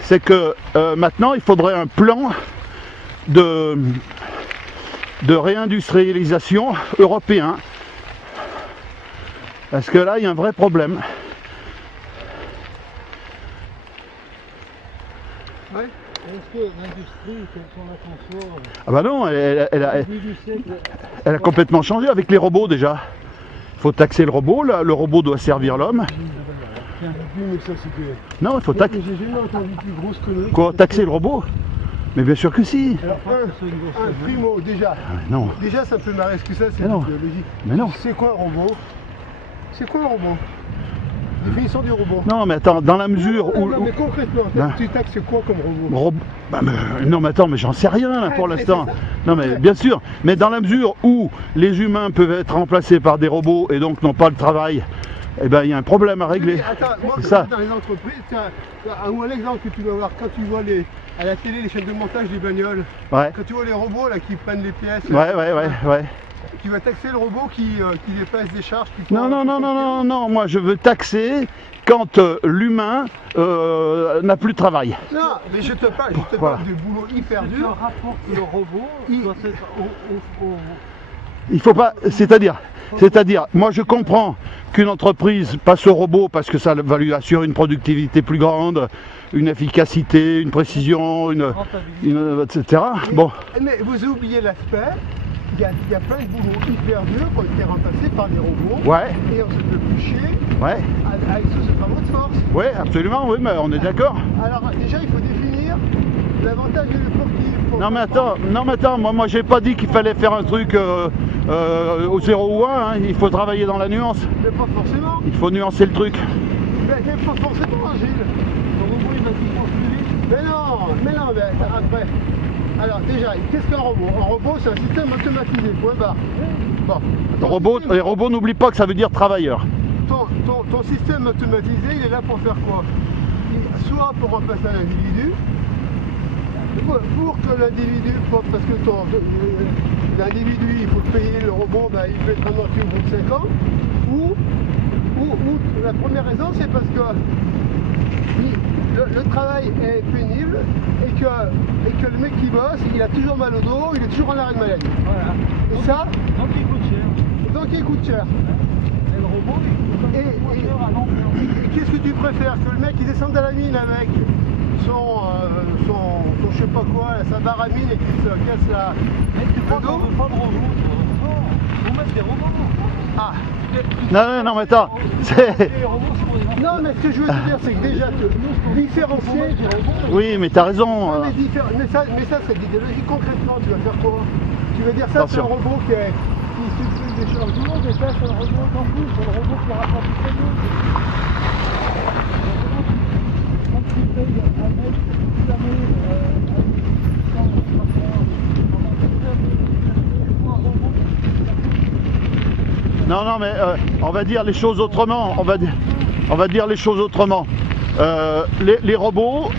c'est que maintenant il faudrait un plan de réindustrialisation européen. Parce que là, il y a un vrai problème. Ouais. Est-ce que l'industrie, telle qu'on la conçoit, Ah bah non, au début du siècle, elle a complètement changé avec les robots déjà. Il faut taxer le robot, là, le robot doit servir l'homme. mais ça c'était... Non, il faut taxer. J'ai jamais entendu plus grosse connerie. Quoi, taxer le robot? Mais bien sûr que si. Alors, un primo, déjà. Ah, non. Déjà, ça me fait marrer, ce que ça, c'est Mais non. biologique. Mais non. C'est quoi un robot? C'est quoi un robot? Définition du robot. Non, mais attends, dans la mesure où... Non, mais concrètement, Ben. tu taxes quoi comme robot? Bah, non mais attends, mais j'en sais rien là pour Ah, l'instant. c'est ça. Non mais bien sûr, mais dans la mesure où les humains peuvent être remplacés par des robots et donc n'ont pas le travail, eh ben il y a un problème à régler. Mais attends, moi, C'est ça. dans les entreprises, tiens, un exemple que tu dois voir quand tu vois à la télé les chaînes de montage des bagnoles, Ouais, quand tu vois les robots là qui prennent les pièces, ouais. tu vas taxer le robot qui dépasse des charges. Qui Non, non, moi je veux taxer quand l'humain n'a plus de travail. Non, mais je te parle Voilà. du boulot hyper Tu dur. rapportes le robot doit être Il faut pas, c'est-à-dire, moi je comprends qu'une entreprise passe au robot parce que ça va lui assurer une productivité plus grande, une efficacité, une précision, etc. Bon, Mais vous oubliez l'aspect, il y a plein de boulots hyper durs qui ont été remplacés par des robots. ouais, Et on se peut plus chier ouais, avec ce travaux de force. ouais, absolument, oui, mais on est d'accord. Alors déjà il faut définir l'avantage et le sportif. Non mais attends, moi j'ai pas dit qu'il fallait faire un truc au 0 ou 1, hein. Il faut travailler dans la nuance, Mais pas forcément. il faut nuancer le truc. Mais pas forcément, Gilles. le robot il va tout plus vite. Mais non, mais après. Alors déjà, qu'est-ce qu'un robot? Un robot c'est un système automatisé, point barre. Bon. Les robots, n'oublie pas que ça veut dire travailleur. Ton système automatisé, il est là pour faire quoi? Soit pour remplacer un individu, pour que l'individu, parce que l'individu, il faut le payer, le robot, ben, il peut être amorti au bout de 5 ans, ou la première raison, c'est parce que le travail est pénible et que le mec qui bosse, il a toujours mal au dos, il est toujours en arrêt de maladie. Voilà. Et ça, Donc il coûte cher. donc il coûte cher. Et le robot il coûte moins cher à l'emploi. Et qu'est-ce que tu préfères? Que le mec il descende dans la mine avec son je sais pas quoi, sa barre à mine et qu'il se casse la... Mais tu crois qu'on veut pas de robots? Non, faut mettre des robots. Ah. Non, mais attends, c'est... Les robots c'est pour les enfants. Non, mais ce que je veux te dire, c'est que déjà te différencier... Oui, mais t'as raison. Non, mais ça c'est de l'idéologie. Concrètement, tu vas faire quoi? Tu vas dire ça, c'est un Attention. robot qui supprime des charges lourdes, et ça, c'est un robot non plus, c'est un robot qui rapporte du cadeau. Quand tu payes un mec toute l'année, Non, mais on va dire les choses autrement. On va dire les choses autrement. Les robots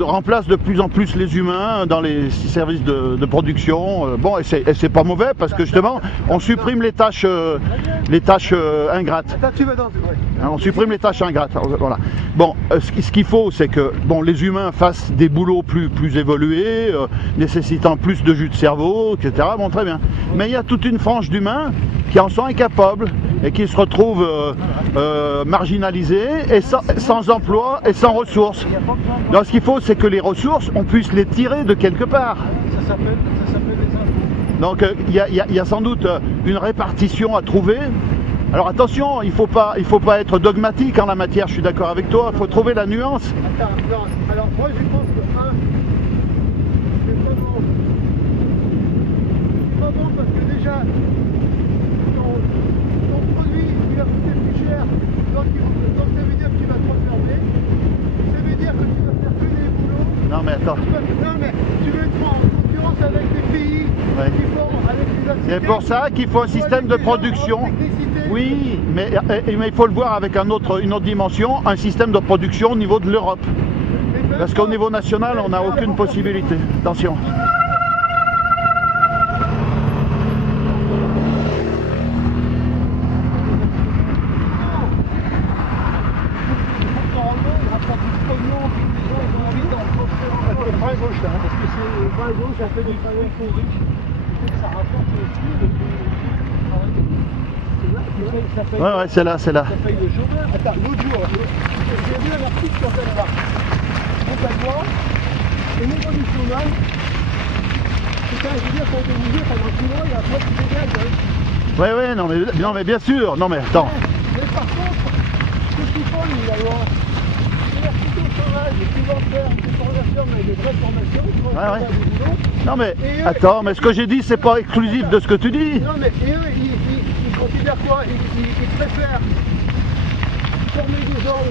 remplacent de plus en plus les humains dans les services de production. Bon, et c'est pas mauvais parce que justement, on supprime les tâches ingrates. Attends, tu vas dans... Ouais. On supprime les tâches ingrates. Voilà. Bon, ce qu'il faut, c'est que les humains fassent des boulots plus évolués, nécessitant plus de jus de cerveau, etc. Bon, très bien. Mais il y a toute une frange d'humains qui en sont incapables et qui se retrouvent marginalisés et sans emploi et sans ressources. Donc, ce qu'il faut, c'est que les ressources, on puisse les tirer de quelque part. Ça s'appelle les impôts. Donc, il y a sans doute une répartition à trouver. Alors attention, il faut pas être dogmatique en la matière, je suis d'accord avec toi, il faut trouver la nuance. Attends, non, alors moi je pense que c'est pas bon. C'est pas bon parce que déjà, ton produit il va coûter plus cher, donc ça veut dire que tu vas te refermer, ça veut dire que tu vas faire que des boulots. Non mais attends, Non mais tu veux être en concurrence avec des pays Ouais. qui font avec des activités. c'est pour ça qu'il faut un système de production. Oui, mais il faut le voir avec une autre dimension, un système de production au niveau de l'Europe. Parce qu'au niveau national, on n'a aucune possibilité. Attention. Il rapporte du pognon, puis les gens ils ont bras gauche là, parce que c'est le bras gauche, ça fait du travail pour riche. Ça rapporte le flux de ça paye, Ouais, ouais, c'est là, c'est là. ça paye le chômeur. Attends, l'autre jour, j'ai vu un article sur ça là. Donc à toi, au niveau du chômage, putain, je veux dire qu'on te disait pendant 6 mois, il y a pas de dégâts. Hein. Ouais, ouais, non, mais bien sûr. Non, mais attends. Mais par contre, ce qu'il faut, la loi, c'est plutôt au chômage, et tu vas faire des formations, mais des vraies formations, tu vas Ouais, faire ouais. du boulot. Non, mais Et eux, attends, mais ce que j'ai dit, c'est pas exclusif de ce que tu dis. Non, mais et eux, ils considèrent quoi? Ils préfèrent former des gens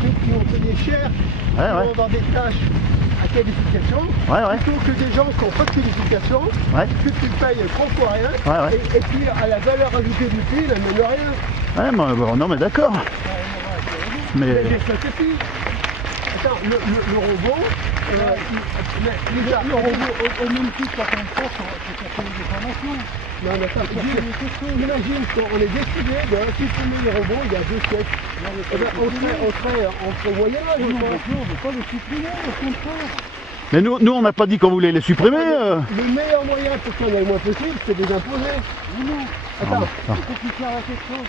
qui vont payer cher, qui Ouais, vont ouais. avoir des tâches à qualification, Ouais, ouais. plutôt que des gens qui n'ont pas de qualification, Ouais. que tu payes trop pour rien, Ouais, ouais. et puis à la valeur ajoutée du prix, il n'amène rien. Ouais, mais, bon, non, mais d'accord. Mais. Mais ça suffit. Attends, le robot, Le robot, au même titre qu'en France, c'est pour payer des formations. non, mais attends, imagine qu'on est décidé de supprimer les robots il y a 2 siècles. Eh ben, on serait au Moyen-Âge, Non, je on pense. ne veut pas le supprimer, au contraire. Mais nous on n'a pas dit qu'on voulait les supprimer. Le meilleur moyen pour qu'on ait le moins possible, c'est de les imposer. Non, Attends, Non. il faut qu'il serve à quelque chose.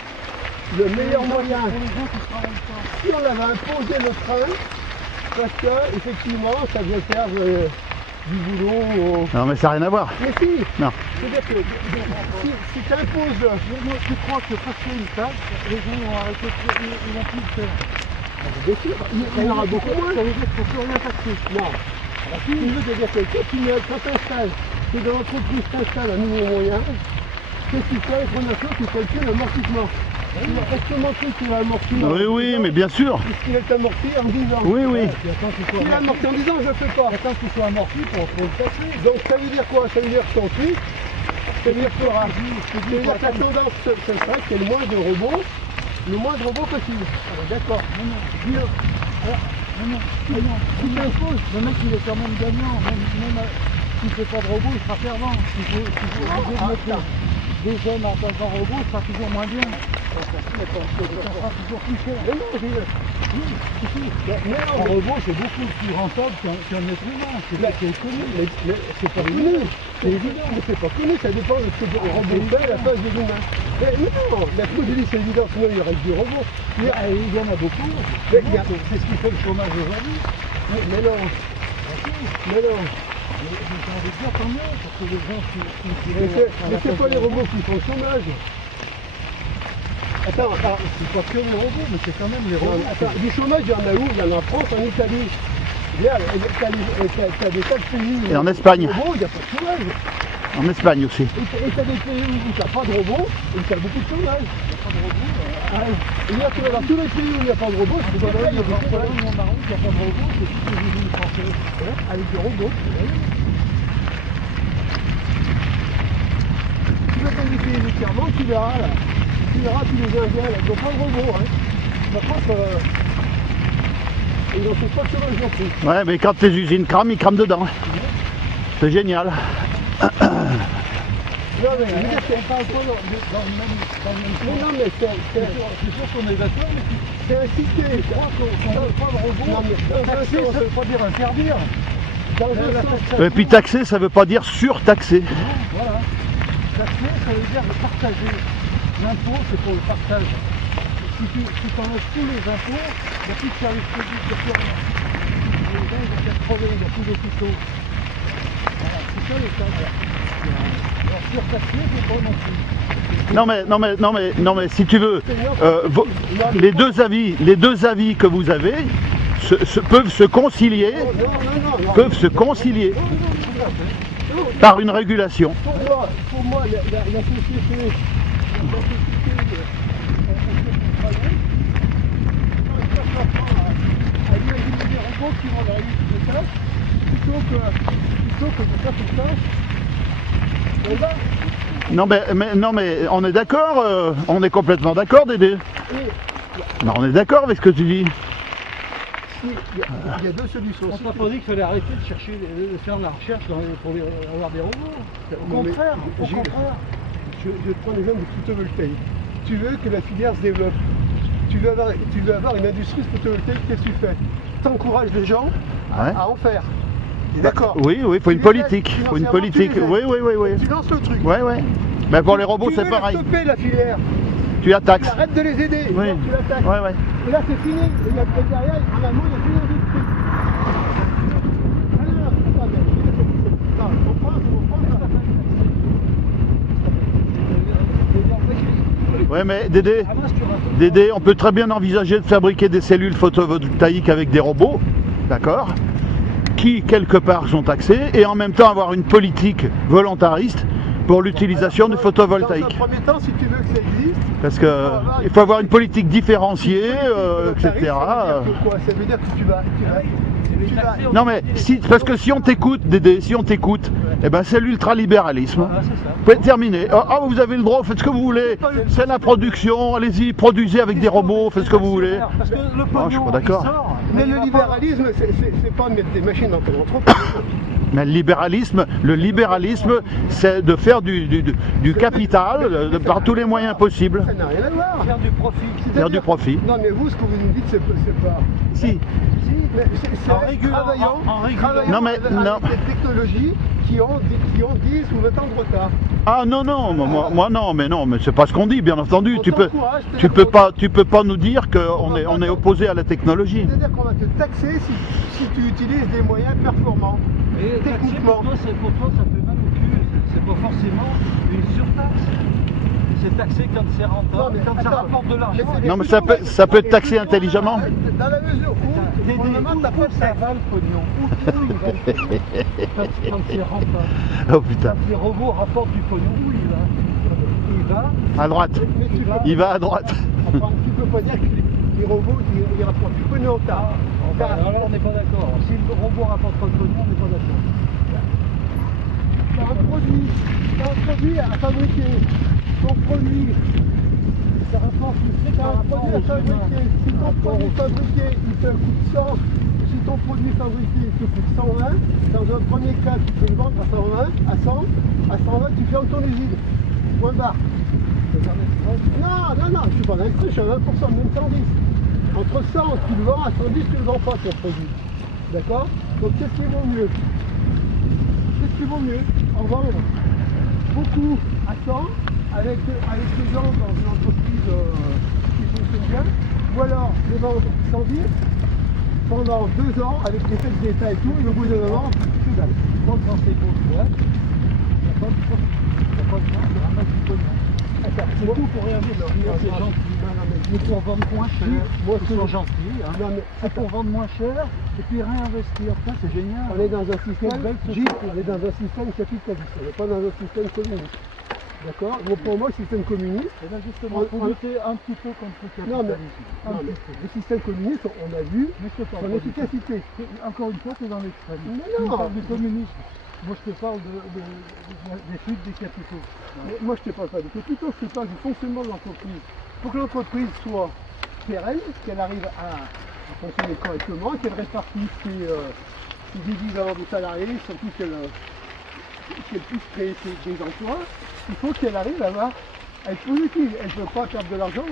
le meilleur moyen, Pour les gens qui travaillent pas. si on avait imposé le train, parce que effectivement, ça vient faire du boulot. Non, mais ça n'a rien à voir. Mais si, Non. c'est-à-dire que si tu imposes, Tu crois que parce qu'il y a une taxe, les gens vont arrêter de faire, ils vont plus le faire. bien sûr, il y en aura beaucoup moins. Ça veut dire qu'il ne faut plus rien taxer. Non. Si tu veux dire que quand tu t'installes, que dans l'entreprise t'installes un nouveau moyen, qu'est-ce que tu fais? La première chose, tu calcules l'amortissement. Est-ce que mon truc il va amortir Oui, oui, mais bien sûr. Puisqu'il est amorti en 10 ans. Oui, oui. Puis attends qu'il soit S'il est amorti. amorti en 10 ans, je ne le fais pas. Attends qu'il soit amorti pour le taxer. Donc ça veut dire quoi? Ça veut dire que ton truc, ça veut dire que la tendance, ce serait qu'il y ait le moins de robots possible. D'accord. Bien. Non, Tu t'imposes. le mec il est quand même gagnant, même s'il ne fait pas de robot, il sera perdant. S'il faut mettre des jeunes dans un robot, ce sera toujours moins bien. Ça sera toujours plus cher. Mais non, mais Un non, robot c'est beaucoup plus rentable qu'un être humain, c'est connu. mais c'est pas connu. C'est évident, mais c'est pas connu, ça dépend de ce que le robot fait à la place de l'humain. Mais non, la cause je dis c'est évident, sinon il y aurait du robot. Il y en a beaucoup. Mais il y a- C'est ce qui fait le chômage aujourd'hui. Mais non, mais non. J'ai envie de dire tant mieux, parce que les gens qui Mais c'est pas les robots qui font le chômage. Attends, C'est pas que les robots, mais c'est quand même les non, robots. attends, du chômage, il y en a où? Il y en a en France, en Italie. Regarde, t'as des tas de pays. Et en Espagne. Robots, il n'y a pas de chômage. En Espagne aussi. Et t'as des pays où t'as pas de robots et t'as beaucoup de chômage. Il y a que dans tous les pays où il n'y a pas de robots, c'est pas vrai, il y a beaucoup de chômage. Au Maroc, il n'y a pas de robots, c'est toutes les usines françaises. Avec des robots. Tu vas dans des pays médicaments, tu verras là. Tu verras tous les Indiens là, ils n'ont pas de robots. Hein. Par contre, ils n'ont fait pas de chômage non plus. Ouais, mais quand les usines crament, ils crament dedans. C'est génial. Non mais, je veux dire, On parle pas dans le même mais non mais C'est sûr qu'on est d'accord, mais c'est incité. tu crois qu'on ne veut pas de robots. Non, mais dans un Taxer, sens- ça ne veut pas dire interdire. Dans un La sens, taxation, Et puis taxer, ça veut pas dire surtaxer. voilà. Taxer, ça veut dire partager. L'impôt, c'est pour le partage. Si tu enlèves tous les impôts, il n'y a plus de service public, il n'y a plus rien. Les gens, ils vont être crevés, il n'y a plus d'hôpitaux. Voilà, c'est ça le cas. Alors surtaxer, c'est pas non plus. Non mais si tu veux, les deux avis que vous avez peuvent se concilier, non. peuvent se concilier par une régulation. Pour moi, la société, à imaginer des robots qui vont réaliser des tâches, plutôt que de faire une tâche. Et là, Non mais on est d'accord, on est complètement d'accord Dédé. Non, on est d'accord avec ce que tu dis. il y a deux solutions. On t'a pas dit qu'il fallait arrêter de chercher, de faire de la recherche pour avoir des robots. Au Non, mais contraire, au j'ai- contraire. Je vais te prendre l'exemple du photovoltaïque. Tu veux que la filière se développe. Tu veux avoir une industrie de photovoltaïque, qu'est-ce que tu fais? Tu encourages les gens Ouais. à en faire. T'es d'accord? Oui, oui, il faut une politique. Il faut une politique. Oui, oui, oui, oui. Tu lances le truc. Ouais, ouais. Mais pour les robots, c'est pareil. Tu veux stopper la filière. Tu la taxes. Arrête de les aider. Oui. Tu l'attaques. Ouais, ouais. Et là, c'est fini. Et derrière, normalement, il n'y a plus d'envie de truc. Ah non, non, attends, non, je comprends. Ouais, mais Dédé, on peut très bien envisager de fabriquer des cellules photovoltaïques avec des robots, d'accord, qui quelque part sont taxés, et en même temps avoir une politique volontariste pour l'utilisation du photovoltaïque. Dans un premier temps, si tu veux que ça existe, parce qu'il faut avoir une politique différenciée, etc. Ça veut dire que tu vas Non mais parce que si on t'écoute, Dédé, si on t'écoute, eh ben c'est l'ultralibéralisme. Terminé. Ah, vous avez le droit, faites ce que vous voulez. C'est la production, allez-y, produisez avec des robots, faites ce que vous voulez. Parce que le pognon, je suis pas d'accord. il sort, Mais il le va pas- libéralisme, c'est pas mettre des machines dans ton entreprise. Mais le libéralisme, c'est de faire du capital par tous les moyens possibles. Ça n'a rien à voir. Faire du profit. Faire du profit. Non, mais vous, ce que vous nous dites, c'est pas. Si. Mais c'est En régulant, en régulant. Non, mais avec non. des technologies qui ont 10 ou 20 ans de retard. Ah non, non, moi non, mais c'est pas ce qu'on dit, bien entendu. On Tu peux t'encourage, tu peux pas nous dire qu'on est opposé à la technologie. C'est-à-dire qu'on va te taxer si tu utilises des moyens performants. Et Techniquement. pour toi, ça fait mal au cul. C'est pas forcément une surtaxe. C'est taxé quand c'est rentable, Non, mais quand ça attends, rapporte de l'argent. mais c'est- Non, mais ça peut être taxé intelligemment. Dans la mesure où, Dédé, on demande ta où ça va le pognon? Où il va le pognon? Quand c'est rentable. Oh putain. Les robots rapportent du pognon, où il va? Il va. À droite. mais tu peux, Il va à droite. enfin, tu peux pas dire que les robots ils rapportent du pognon au tas. Alors là, on n'est pas d'accord. Si le robot rapporte pas de pognon, on n'est pas d'accord. C'est un produit à fabriquer. Ton produit, Ça rapporte c'est un produit à fabriquer. Si ton produit fabriqué, il te coûte 100, si ton produit fabriqué il te coûte 120, dans un premier cas, tu peux le vendre à 120, à 100, à 120, tu fermes ton usine. Point barre. Non, je suis pas un extrait, je suis à 20%, même 110. Entre 100, tu le vends, à 110, tu le vends pas ton produit. D'accord? Donc qu'est-ce qui vaut mieux? Qu'est-ce qui vaut mieux? En vendre beaucoup à 100 avec des gens dans une entreprise qui fonctionne bien, ou alors les vendre 110 pendant 2 ans avec des fêtes d'État et tout, et au bout d'un moment, que dalle. Quand c'est beau, tu vois, il n'y a pas de profit. Il n'y a pas de chance de ramasser du pognon. Attends, C'est moi- tout pour réinvestir, c'est gentil. Mais pour vendre moins cher, Moi, ils sont gentils. Hein. Non, mais C'est pour vendre moins cher et puis réinvestir. Ça, c'est génial. on est dans un système, Quelle belle Gilles, société. on est dans un système capitaliste, on n'est pas dans un système communiste. D'accord? Donc pour moi, le système communiste, Et là, justement, il faut on- lutter un petit peu contre le non, mais, capitalisme. non, Un mais petit peu. le système communiste, on a vu Mais je te parle son pas du efficacité. tout. Encore une fois, tu es dans l'extrême. Mais Tu me non. parles du communisme. Moi, je te parle des fuites des capitaux. Mais moi, je ne te parle pas du capitaux, je te parle du fonctionnement de l'entreprise. Pour que l'entreprise soit pérenne, qu'elle arrive à fonctionner correctement, qu'elle répartisse ses dividendes aux salariés, surtout qu'elle puisse créer des emplois, il faut qu'elle arrive à être positive. Elle ne peut pas perdre de l'argent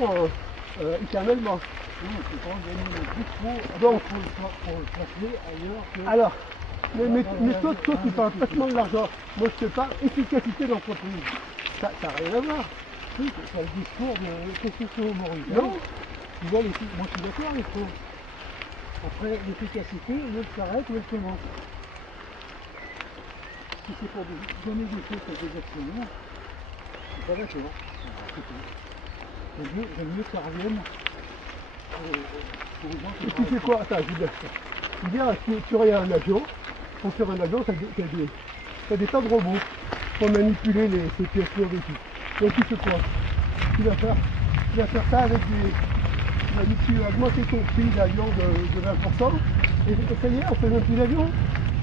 éternellement. Non, c'est pas gagner le plus trop. Donc, Pour le placer ailleurs que. alors, mais toi, tu parles pas seulement de l'argent. Moi, je te parle efficacité de l'entreprise. Ça n'a rien à voir. Oui, c'est le discours de Christophe Maurice. Non. Tu vois, moi je suis d'accord avec toi. Après, l'efficacité, où elle s'arrête, où elle commence. Si c'est pour donner des choses à des actionnaires, je suis pas d'accord. C'est tout. J'aime mieux que ça revienne aux gens qui Et tu sais quoi? Attends, je vais dire ça. Je veux dire, tu regardes un avion, pour faire un avion, t'as des tas de robots pour manipuler ces pièces lourdes et tout. Donc tu fais quoi? Tu vas faire ça avec tu vas augmenter ton prix d'avion de 20%, et ça y est, on fait même plus d'avion.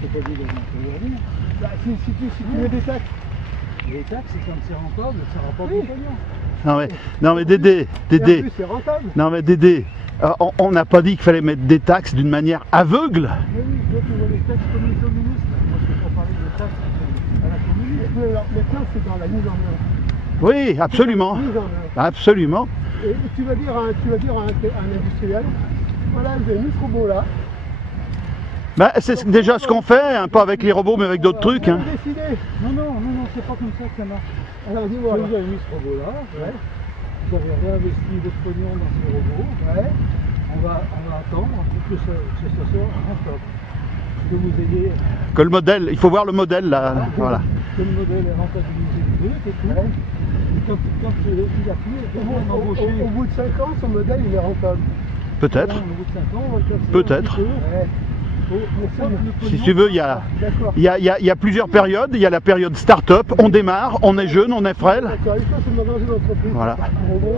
C'est pas dit d'augmenter. Bah, si tu mets des taxes. Les taxes, c'est quand c'est rentable, ça rapporte Oui. du pognon. Non mais Dédé, Et en Dédé, plus, c'est rentable. non mais Dédé, on n'a pas dit qu'il fallait mettre des taxes d'une manière aveugle. Mais oui, toi tu vois les taxes comme les communistes. Moi je ne peux pas parler de taxes à la communiste. Mais alors, maintenant, c'est dans la mise en œuvre. Oui, absolument, Mise en œuvre. absolument. Et tu vas dire à un industriel, voilà, vous avez mis ce robot là, Bah, c'est déjà ce qu'on fait, hein, pas avec les robots mais avec d'autres trucs. Hein. Décidé. Non, c'est pas comme ça que ça marche. Alors dis-moi. Vous avez mis ce robot-là, Ouais. vous avez réinvesti votre pognon dans ce robot. Ouais. On va attendre que ça soit rentable. Que vous ayez, Que le modèle, il faut voir le modèle là. Voilà. que le modèle est rentabilisé le truc et tout. Ouais. Et quand il a pris, on a embauché. Au bout de 5 ans, son modèle il est rentable. Peut-être. Au bout de 5 ans, on va le casser. Peut-être. Ouais. Si tu veux, il y a, D'accord. il y a- il y a- il y a plusieurs périodes. Il y a la période start-up, on démarre, on est jeune, on est frêle. D'accord. Et ça, c'est dans une entreprise. Voilà. Un robot.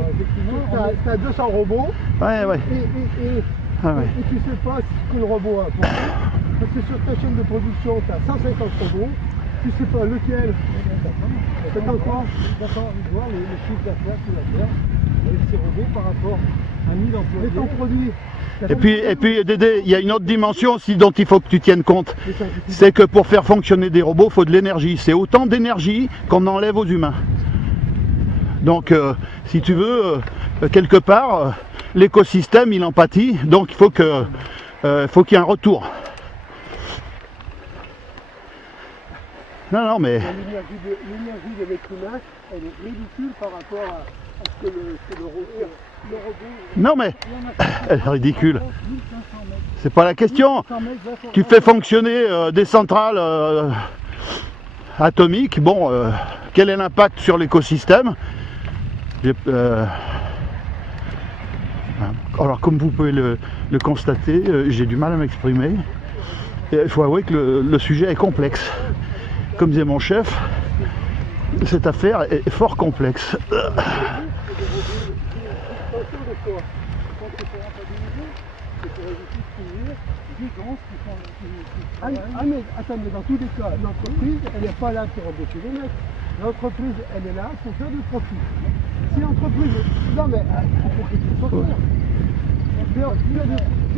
T'as 200 robots. Ouais, ouais. Et Ah ouais. et tu sais pas ce que le robot a apporté. Parce que sur ta chaîne de production, tu as 150 robots. Tu sais pas lequel. C'est encore. D'accord, voir le chiffre d'affaires qu'il va faire avec ces robots par rapport à 1000 Mais employés. ton produit. Et puis Dédé, il y a une autre dimension aussi dont il faut que tu tiennes compte. C'est que pour faire fonctionner des robots, il faut de l'énergie. C'est autant d'énergie qu'on enlève aux humains. Donc, si tu veux, quelque part, l'écosystème, il en pâtit. Donc, il faut qu'il y ait un retour. Non, mais... L'énergie de l'être humain, elle est ridicule par rapport à ce que le robot. Non, mais... Elle est ridicule. 1500 mètres. C'est pas la question. 1500 mètres, là, Tu fais fonctionner des centrales atomiques. Bon, quel est l'impact sur l'écosystème? Alors, comme vous pouvez le constater, j'ai du mal à m'exprimer. Il faut avouer que le sujet est complexe. Comme disait mon chef, cette affaire est fort complexe. Ah mais attends, mais dans tous les cas, l'entreprise, elle n'est pas là pour embaucher les mecs. L'entreprise, elle est là pour faire du profit. Si l'entreprise... Non mais, il faut que tu sois clair.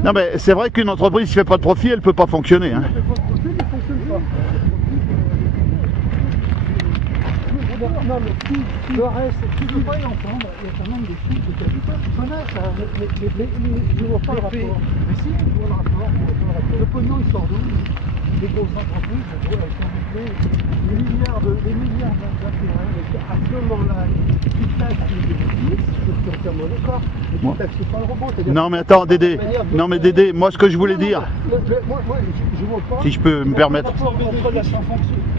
Non mais c'est vrai qu'une entreprise qui fait pas de profit, elle peut pas fonctionner. Hein. Le profit, il ne fonctionne pas. Non mais si le reste, tu ne peux pas y entendre, il y a quand même des chiffres de capital. Tu connais ça, mais je ne vois pas le rapport. Mais si, tu vois le rapport. Le pognon, il sort d'où? Les grosses entreprises, elles sont doublées. Des milliards d'intérêts. À ce moment-là, tu taxes les bénéfices, je suis entièrement d'accord, mais tu Moi. ne taxes pas le robot. c'est-à-dire Non que- mais attends Dédé, non mais Dédé, moi ce que je voulais dire, Moi, je vois pas. si je peux me permettre, Entre la fonction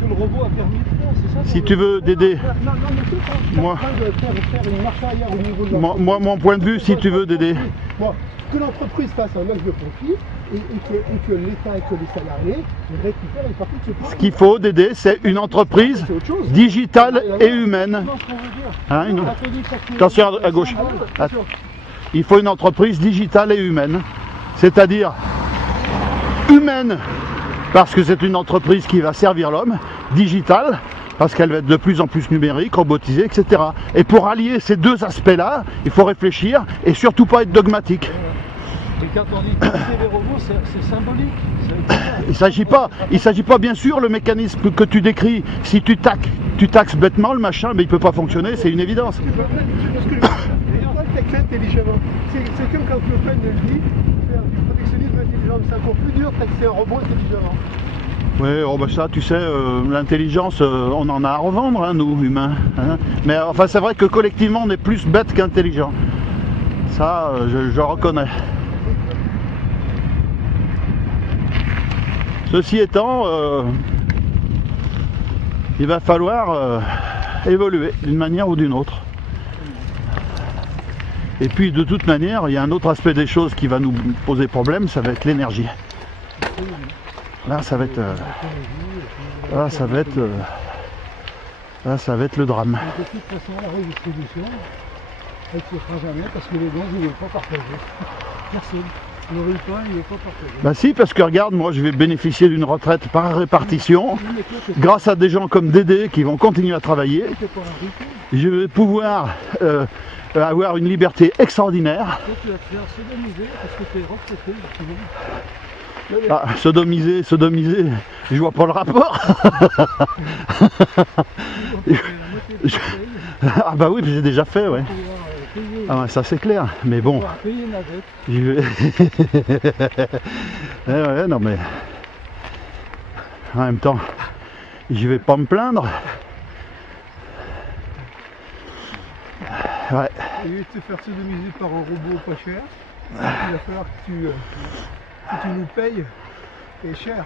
que le robot a permis de faire, c'est ça? si tu veux Dédé, Non, mais tu es en Moi. train de faire une marche arrière au niveau de moi, l'entreprise. mon point de vue, si tu veux Dédé, Bon, que l'entreprise fasse un max de profit et que l'État et que les salariés récupèrent une partie de ce ce profit. qu'il faut Dédé, c'est une entreprise C'est autre chose. digitale et humaine. Non, ce qu'on veut dire. Hein, une- On a fait dire que- Attention à gauche. Ah non, attention. Il faut une entreprise digitale et humaine. C'est-à-dire humaine, parce que c'est une entreprise qui va servir l'homme, digitale, parce qu'elle va être de plus en plus numérique, robotisée, etc. Et pour allier ces deux aspects-là, il faut réfléchir et surtout pas être dogmatique. Et quand on dit utiliser les robots, c'est symbolique. Il s'agit pas bien sûr le mécanisme que tu décris. Si tu taxes bêtement le machin, mais il peut pas fonctionner, c'est une évidence. Taxer intelligemment. C'est comme quand Le Pen le dit, faire du protectionnisme intelligent. C'est encore plus dur de taxer un robot intelligemment. Oui, oh bah ça, tu sais, l'intelligence, on en a à revendre, hein, nous, humains. Hein. Mais enfin, c'est vrai que collectivement, on est plus bête qu'intelligent. Ça, je reconnais. Ceci étant, il va falloir évoluer d'une manière ou d'une autre. Et puis, de toute manière, il y a un autre aspect des choses qui va nous poser problème, ça va être l'énergie. Là, ça va être... Là, ça va être... Là, ça va être le drame. De toute façon, la redistribution, elle ne se fera jamais parce que les gaz, ils ne veulent pas partager. Personne. Le repas, il n'est pas partagé. Bah si, parce que regarde, moi je vais bénéficier d'une retraite par répartition, Oui, mais toi, t'es grâce à des gens comme Dédé qui vont continuer à travailler. t'es pas un rico. Je vais pouvoir avoir une liberté extraordinaire. Toi, tu vas te faire sodomiser parce que tu es retraité, tu vois. Ah, sodomiser, je vois pas le rapport. Tu vas payer la moitié de Je- ta paye Ah bah oui, j'ai déjà fait, ouais. pour pouvoir payer Ah ouais, ça c'est clair, mais bon, On va payer une navette. j'y vais. Ouais, non mais en même temps, j'y vais pas me plaindre. Ouais. Au lieu de te faire sodomiser par un robot pas cher, il va falloir que tu nous payes et cher.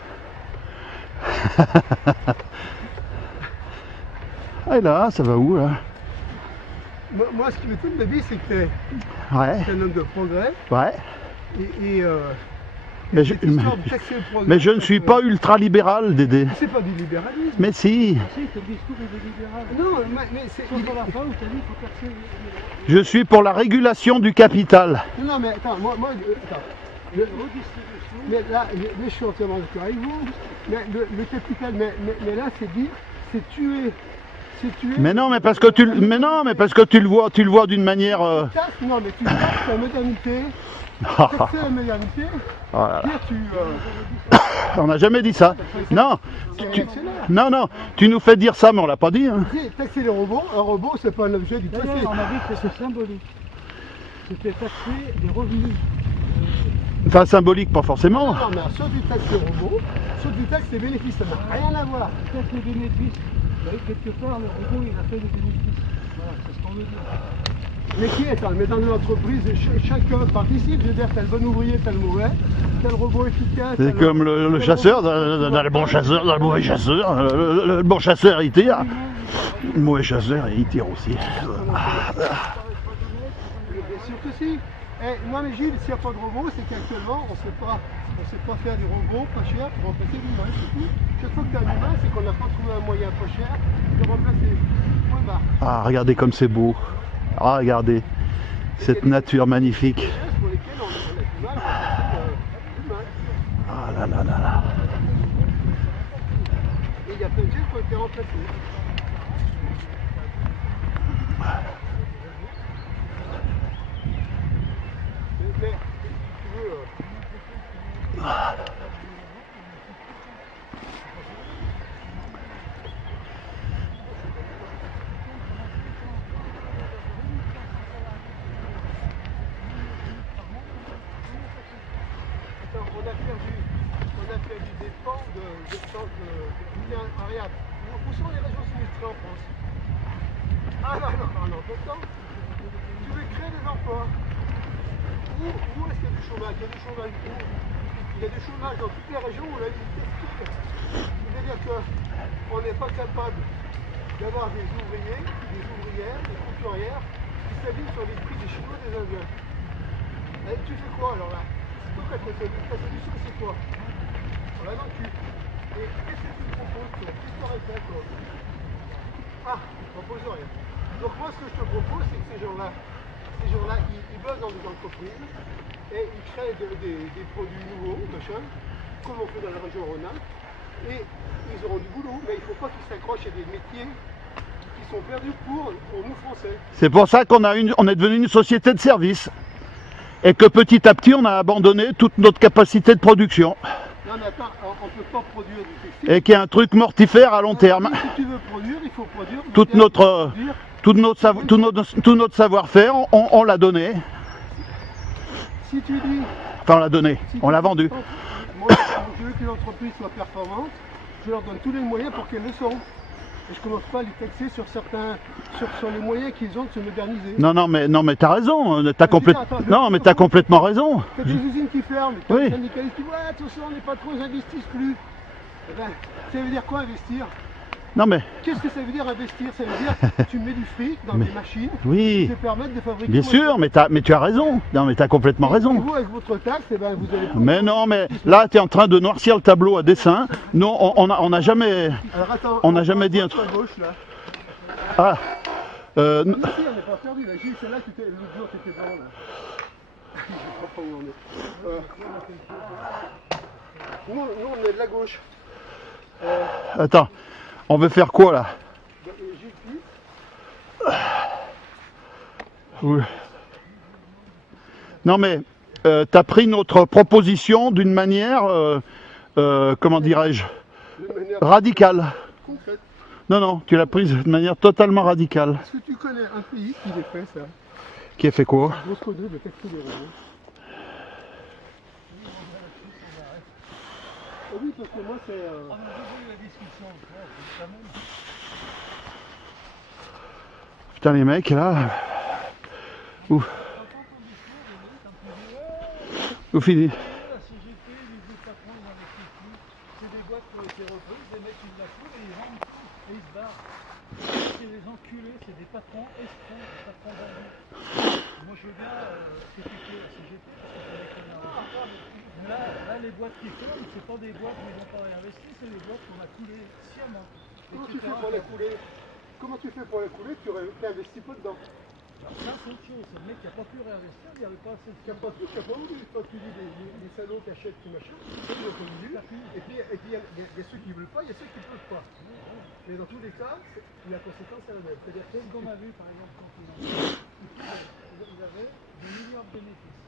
Ah, et là, ça va où là? Moi, ce qui m'étonne de vie, c'est que tu es Ouais, un homme de progrès ouais. et Mais cette je, histoire de taxer le progrès, mais je ne suis pas ultra-libéral, Dédé. c'est pas du libéralisme. Mais si, Si, ton discours est libéral. Non, mais c'est. Sauf à la fin où tu as dit qu'il faut taxer je suis pour la régulation du capital. Non, mais attends, attends. les redistributions. Mais là, je suis entièrement d'accord avec vous. Mais le capital, mais là, c'est dire, c'est tuer. C'est tuer. Mais non, mais parce que tu, mais non, mais parce que tu le vois d'une manière. Non, mais tu taxes la modernité. Taxer la modernité. Oh là là. Dire, tu. On n'a jamais dit ça. Non, C'est tu, réactionnaire. non, tu nous fais dire ça, mais on l'a pas dit. Hein. Tu sais, taxer les robots, un robot, c'est pas un objet du tout. D'ailleurs, on a dit que c'était symbolique. C'était taxer les revenus. Enfin, symbolique, pas forcément. Non, mais soit tu taxes les robots, soit tu taxes les bénéfices, ça n'a rien à voir. Peut-être les bénéfices. Vous voyez, quelque part, le robot, il a fait des bénéfices. Voilà, c'est ce qu'on veut dire. Mais qui est mais dans une entreprise, chacun participe. Je veux dire, t'as le bon ouvrier, t'as le mauvais, t'as le robot efficace. C'est comme le chasseur, dans le bon chasseur, dans le mauvais chasseur. Le bon chasseur, il tire. Le mauvais chasseur, il tire aussi. Bien sûr que si. Moi, mais Gilles, s'il n'y a pas de robot, c'est qu'actuellement, on ne sait pas faire des robots pas chers pour remplacer l'humain, c'est tout. Chaque fois que tu as un humain, c'est qu'on n'a pas trouvé un moyen pas cher de remplacer. Point barre. Ah, regardez comme c'est beau. Ah, regardez cette nature magnifique. Pour lesquels on a du mal à remplacer l'humain. Ah là là là là. Et il y a plein de gestes qui ont été remplacés. Mais, si tu veux, attends, on a perdu des pans de variables. Où sont les régions sinistrées en France? Ah non, pourtant, tu veux créer des emplois. Où est-ce qu'il y a du chômage? Il y a du chômage où? Il y a du chômage dans toutes les régions où la vie est critique. C'est-à-dire qu'on n'est pas capable d'avoir des ouvriers, des ouvrières, des couturières qui s'habillent sur les prix des Chinois et des Indiens. Et tu fais quoi alors là? C'est quoi ta solution, c'est quoi? On l'a dans le cul. Et qu'est-ce que tu me proposes toi? Qu'est-ce que tu aurais fait toi? Ah, je ne propose rien. Donc moi ce que je te propose, c'est que ces gens-là, ils bossent dans des entreprises et ils créent des produits nouveaux, machin, comme on fait dans la région Rhône-Alpes, et ils auront du boulot, mais il ne faut pas qu'ils s'accrochent à des métiers qui sont perdus pour nous Français. C'est pour ça qu'on est devenu une société de service. Et que petit à petit, on a abandonné toute notre capacité de production. Non mais attends, on ne peut pas produire du textile. Et qui est un truc mortifère à long terme. Si tu veux produire, il faut produire. Toute notre, tout notre savoir-faire, on l'a donné. Si tu dis... Enfin, on l'a donné, si on tu l'a dis, vendu. Moi, je veux que l'entreprise soit performante, je leur donne tous les moyens pour qu'elles le soient. Et je ne commence pas à les taxer sur les moyens qu'ils ont de se moderniser. Non, mais t'as raison, t'as complètement raison. T'as des usines qui ferment, t'as Oui. des syndicalistes qui disent ouais, attention, on n'est pas trop, ils investissent plus. Eh ben, ça veut dire quoi investir? Non mais, Qu'est-ce que ça veut dire investir? Ça veut dire que tu mets du fric dans des machines oui, qui te permettent de fabriquer. bien sûr, mais tu as raison. Non, mais t'as complètement Et raison. vous, avec votre taxe, eh ben, vous allez... Mais non, mais là, tu es en train de noircir le tableau à dessin. Non, on n'a jamais... Alors attends, on n'a jamais dit un truc. À gauche, là. Ah, Si, on n'est pas perdu, là. Gilles, celle-là, l'autre jour, t'étais devant, là. Je sais pas où on est. Nous, on est de la gauche. attends, on veut faire quoi là? Gilles, plus. Oui. Non mais, t'as pris notre proposition d'une manière, comment dirais-je, De manière radicale. concrète. Non, tu l'as prise de manière totalement radicale. Est-ce que tu connais un pays qui les fait, ça? Qui a fait quoi? Grosse connerie de t'accélérer. Ah oui, parce que moi c'est... On a eu la discussion, quand même. Putain les mecs là. Ouf. Vous finissez. La CGT, les autres patrons, ils n'investissent plus. C'est des boîtes qui ont été reprises, les mecs ils la foulent et ils vendent tout et ils se barrent. C'est des enculés, c'est des patrons escrocs, des patrons bandits. Moi je veux bien critiquer la CGT parce que c'est des connards. Mais là, les boîtes qui tournent, c'est pas des boîtes où ils n'ont pas réinvesti, c'est des boîtes qu'on a coulées sciemment. Comment tu fais pour les couler? Comment tu fais pour les couler? Tu investis pas dedans. Alors ça c'est autre chose, le mec qui n'a pas pu réinvestir, il n'y avait pas assez de Tu n'as pas tout, tu n'as pas voulu. Toi tu dis les salauds qui achètent qui machin, ils n'ont pas voulu. Et puis il y a ceux qui ne veulent pas, il y a ceux qui ne peuvent pas. Mais dans tous les cas, la conséquence est la même. C'est-à-dire qu'est-ce qu'on a vu par exemple quand ils avaient des millions de bénéfices.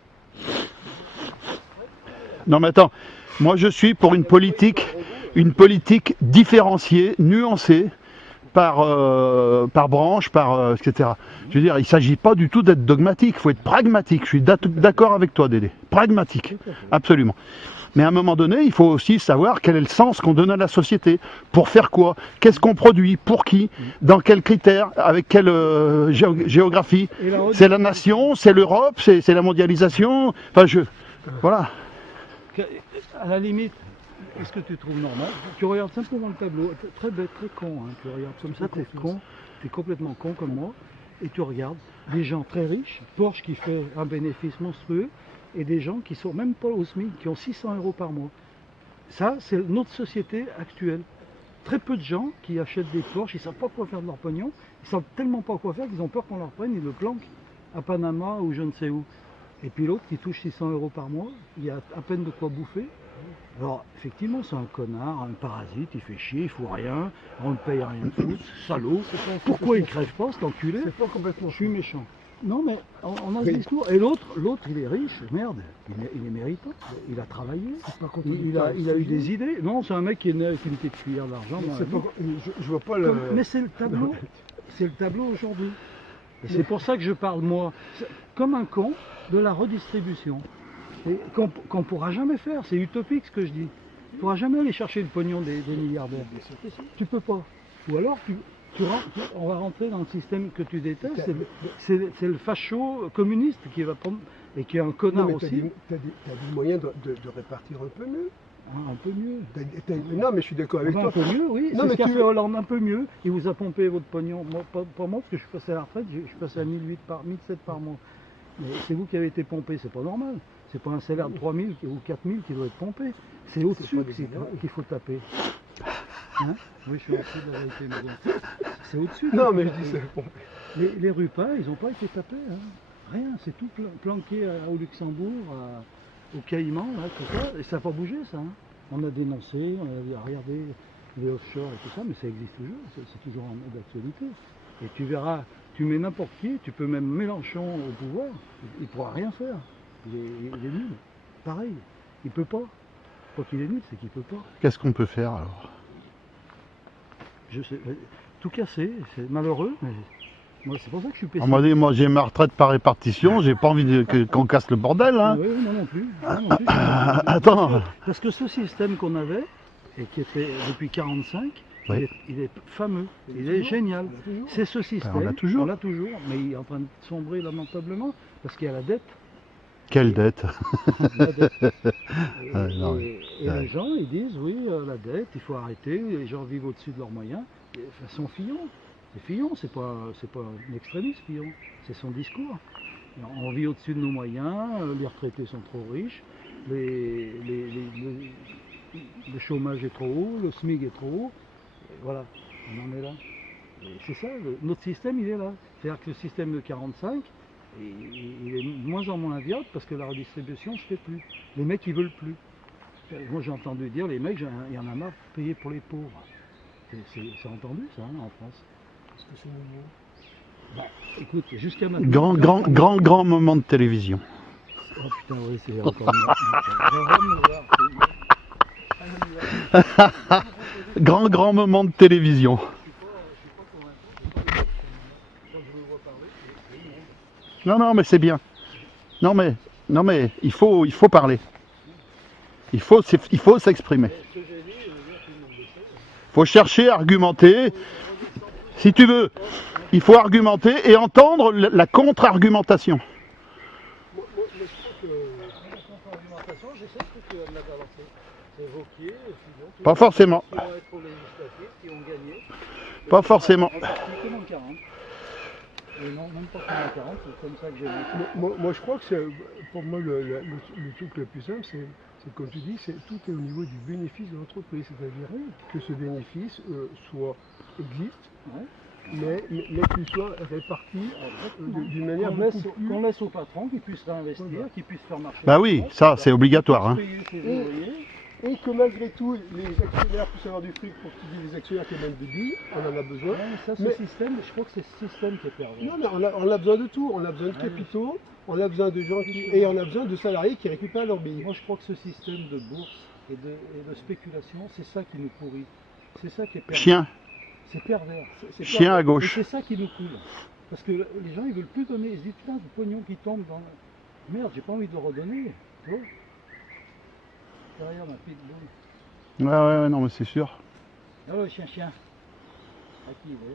Non mais attends, moi je suis pour une politique différenciée, nuancée, par branche, etc. Je veux dire, il ne s'agit pas du tout d'être dogmatique, il faut être pragmatique. Je suis d'accord avec toi, Dédé. Pragmatique, absolument. Mais à un moment donné, il faut aussi savoir quel est le sens qu'on donne à la société. Pour faire quoi? Qu'est-ce qu'on produit? Pour qui? Dans quels critères? Avec quelle géographie? C'est la nation? C'est l'Europe? C'est la mondialisation? Enfin, voilà. À la limite, est-ce que tu trouves normal? Tu regardes simplement le tableau, très bête, très con, hein. Tu regardes comme ça, t'es con, t'es complètement con comme moi, et tu regardes des gens très riches, Porsche qui fait un bénéfice monstrueux, et des gens qui sont même pas au SMIC, qui ont 600 € par mois. Ça, c'est notre société actuelle. Très peu de gens qui achètent des Porsche, ils ne savent pas quoi faire de leur pognon, ils ne savent tellement pas quoi faire qu'ils ont peur qu'on leur prenne, ils le planquent à Panama ou je ne sais où. Et puis l'autre qui touche 600 € par mois, il y a à peine de quoi bouffer. Alors, effectivement, c'est un connard, un parasite, il fait chier, il fout rien, on le paye à rien de foutre, salaud. Pourquoi il crève pas, cet enculé? c'est pas complètement. Je suis méchant. Non, mais on a ce discours. Et l'autre, il est riche, merde, il est méritant, il a travaillé, il a eu des idées. Non, c'est un mec qui est né avec une petite cuillère d'argent. Je vois pas le. Mais c'est le tableau, c'est le tableau aujourd'hui. Et c'est pour ça que je parle, moi, comme un con, de la redistribution. Et qu'on ne pourra jamais faire, c'est utopique ce que je dis. Tu ne pourras jamais aller chercher le pognon des milliardaires. Tu peux pas. Ou alors on va rentrer dans le système que tu détestes, c'est le facho communiste qui va prendre, et qui est un connard aussi. Tu as des moyens de répartir un peu mieux. Un peu mieux. Non, mais je suis d'accord avec toi. Un peu mieux, oui. C'est ce qu'a fait Hollande, un peu mieux. Il vous a pompé votre pognon. Moi, pas moi, parce que je suis passé à la retraite, je suis passé à 1007 par mois. Mais c'est vous qui avez été pompé, c'est pas normal. C'est pas un salaire de 3000 ou 4000 qui doit être pompé. C'est au-dessus qu'il faut taper. Hein? Oui, je suis au-dessus de la vérité, mais bon. C'est au-dessus. Non, mais je dis c'est les repas, ils n'ont pas été tapés. Hein. Rien, c'est tout planqué au Luxembourg, au Caïman, là, tout ça. Et ça n'a pas bougé, ça. Hein. On a dénoncé, on a regardé les offshore et tout ça, mais ça existe toujours. C'est toujours d'actualité. Et tu verras, tu mets n'importe qui, tu peux même Mélenchon au pouvoir, il ne pourra rien faire. Il est nul. Pareil, il peut pas. Pas qu'il est nul, c'est qu'il peut pas. Qu'est-ce qu'on peut faire alors? Je sais, tout casser, c'est malheureux, mais moi c'est pour ça que je suis pessimiste. On m'a dit, moi j'ai ma retraite par répartition, j'ai pas envie qu'on casse le bordel. Hein. Oui, moi non plus. Attends. Parce que ce système qu'on avait, et qui était depuis 1945, oui. il est fameux, il est génial. C'est ce système, on l'a toujours, mais il est en train de sombrer lamentablement, parce qu'il y a la dette. Quelle dette? La dette. Et les gens, ils disent, oui, la dette, il faut arrêter, les gens vivent au-dessus de leurs moyens. De façon Fillon. C'est Fillon, c'est pas un extrémiste, Fillon, c'est son discours. On vit au-dessus de nos moyens, les retraités sont trop riches, le chômage est trop haut, le SMIC est trop haut. Et voilà, on en est là. C'est ça, notre système, il est là. C'est-à-dire que le système de 45, il est de moins en moins viable parce que la redistribution ne se fait plus. Les mecs, ils veulent plus. Moi, j'ai entendu dire, les mecs, il y en a marre de payer pour les pauvres. C'est entendu, ça, hein, en France. Est-ce que c'est nouveau? Bah, écoute, jusqu'à maintenant... Grand moment de télévision. Oh putain, oui, c'est encore mieux. Grand moment de télévision. Non, non, mais c'est bien. Non, mais il faut parler. Il faut s'exprimer. Ce que j'ai dit, je veux dire, tout le monde le sait. Il faut chercher à argumenter. Si tu veux, il faut argumenter et entendre la contre-argumentation. Moi, je crois que La contre-argumentation, je sais ce que tu vas me la balancer. C'est Vauquier, et puis bon, tous Pas les forcément. qui vont être aux législatives, qui ont gagné. Pas forcément. En particulier moins 40. Et non, même pas moins 40, c'est comme ça que j'ai vu. moi, je crois que c'est, pour moi, le truc le plus simple, c'est comme tu dis, tout est au niveau du bénéfice de l'entreprise. C'est-à-dire que ce bénéfice existe, Ouais. mais qu'il soit réparti d'une manière Qu'on laisse aux patrons qui puissent réinvestir, qui puissent faire marcher. Bah oui, ça c'est obligatoire. Hein. Payer ses ouvriers. et que malgré tout, les actionnaires puissent avoir du fric pour qu'il y ait des actionnaires qui donnent des billes, on en a besoin. Ouais, mais ça, ce système, je crois que c'est ce système qui est pervers. Non, mais on a besoin de tout. On a besoin de capitaux, on a besoin de gens et on a besoin de salariés qui récupèrent leurs billes. Moi, je crois que ce système de bourse et de spéculation, c'est ça qui nous pourrit. C'est ça qui est pervers. Chien, C'est pervers. C'est chien à pervers. Et gauche. c'est ça qui nous coule. Parce que les gens, ils veulent plus donner. Ils se disent, putain, du pognon qui tombe dans... Merde, j'ai pas envie de le redonner. Tu vois derrière ma pitbull. Ouais, non, mais c'est sûr. Ah ouais, chien. À qui il est